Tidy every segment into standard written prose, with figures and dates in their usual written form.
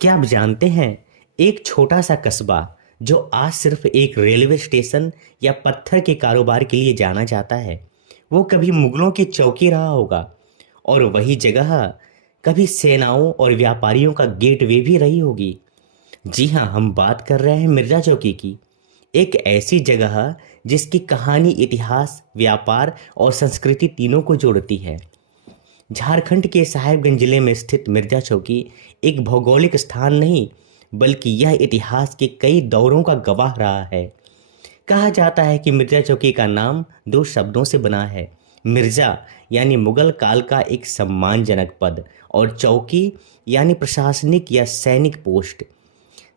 क्या आप जानते हैं, एक छोटा सा कस्बा जो आज सिर्फ एक रेलवे स्टेशन या पत्थर के कारोबार के लिए जाना जाता है, वो कभी मुगलों की चौकी रहा होगा। और वही जगह कभी सेनाओं और व्यापारियों का गेटवे भी रही होगी। जी हाँ, हम बात कर रहे हैं मिर्जा चौकी की। एक ऐसी जगह जिसकी कहानी इतिहास, व्यापार और संस्कृति तीनों को जोड़ती है। झारखंड के साहिबगंज जिले में स्थित मिर्जा चौकी एक भौगोलिक स्थान नहीं, बल्कि यह इतिहास के कई दौरों का गवाह रहा है। कहा जाता है कि मिर्जा चौकी का नाम दो शब्दों से बना है। मिर्जा यानी मुगल काल का एक सम्मानजनक पद, और चौकी यानी प्रशासनिक या सैनिक पोस्ट।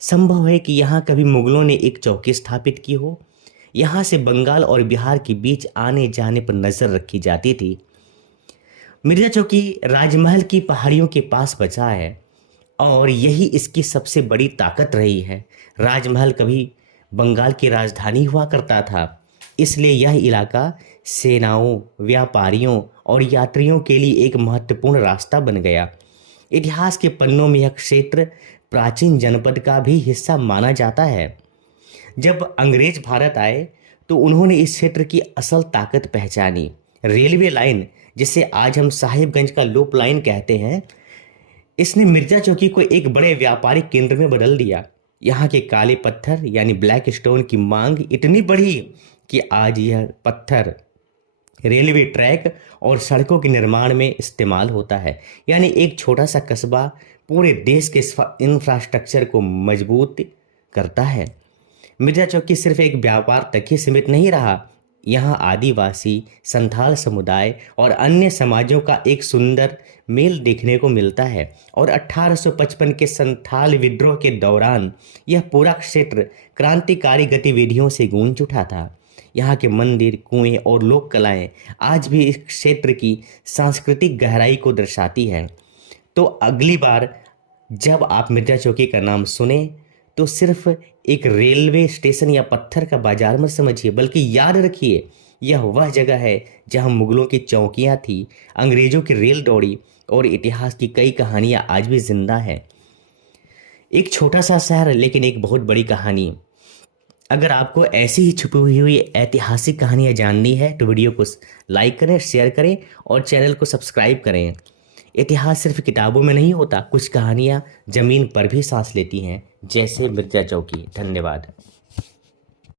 संभव है कि यहाँ कभी मुगलों ने एक चौकी स्थापित की हो। यहाँ से बंगाल और बिहार के बीच आने जाने पर नजर रखी जाती थी। मिर्जा चौकी राजमहल की पहाड़ियों के पास बचा है, और यही इसकी सबसे बड़ी ताकत रही है। राजमहल कभी बंगाल की राजधानी हुआ करता था, इसलिए यह इलाका सेनाओं, व्यापारियों और यात्रियों के लिए एक महत्वपूर्ण रास्ता बन गया। इतिहास के पन्नों में यह क्षेत्र प्राचीन जनपद का भी हिस्सा माना जाता है। जब अंग्रेज भारत आए तो उन्होंने इस क्षेत्र की असल ताकत पहचानी। रेलवे लाइन, जिसे आज हम साहिबगंज का लूप लाइन कहते हैं, इसने मिर्जा चौकी को एक बड़े व्यापारिक केंद्र में बदल दिया। यहाँ के काले पत्थर यानी ब्लैक स्टोन की मांग इतनी बढ़ी कि आज यह पत्थर रेलवे ट्रैक और सड़कों के निर्माण में इस्तेमाल होता है। यानी एक छोटा सा कस्बा पूरे देश के इंफ्रास्ट्रक्चर को मजबूत करता है। मिर्जा चौकी सिर्फ एक व्यापार तक ही सीमित नहीं रहा। यहाँ आदिवासी, संथाल समुदाय और अन्य समाजों का एक सुंदर मेल देखने को मिलता है। और 1855 के संथाल विद्रोह के दौरान यह पूरा क्षेत्र क्रांतिकारी गतिविधियों से गूंज उठा था। यहाँ के मंदिर, कुएं और लोक कलाएं आज भी इस क्षेत्र की सांस्कृतिक गहराई को दर्शाती हैं। तो अगली बार जब आप मिर्जा चौकी का नाम सुने तो सिर्फ एक रेलवे स्टेशन या पत्थर का बाजार मत समझिए, बल्कि याद रखिए यह वह जगह है जहां मुगलों की चौकियां थी, अंग्रेजों की रेल दौड़ी और इतिहास की कई कहानियां आज भी जिंदा हैं। एक छोटा सा शहर, लेकिन एक बहुत बड़ी कहानी। अगर आपको ऐसी ही छुपी हुई ऐतिहासिक कहानियां जाननी है तो वीडियो को लाइक करें, शेयर करें और चैनल को सब्सक्राइब करें। इतिहास सिर्फ किताबों में नहीं होता, कुछ कहानियां जमीन पर भी सांस लेती हैं, जैसे मिर्जा चौकी। धन्यवाद।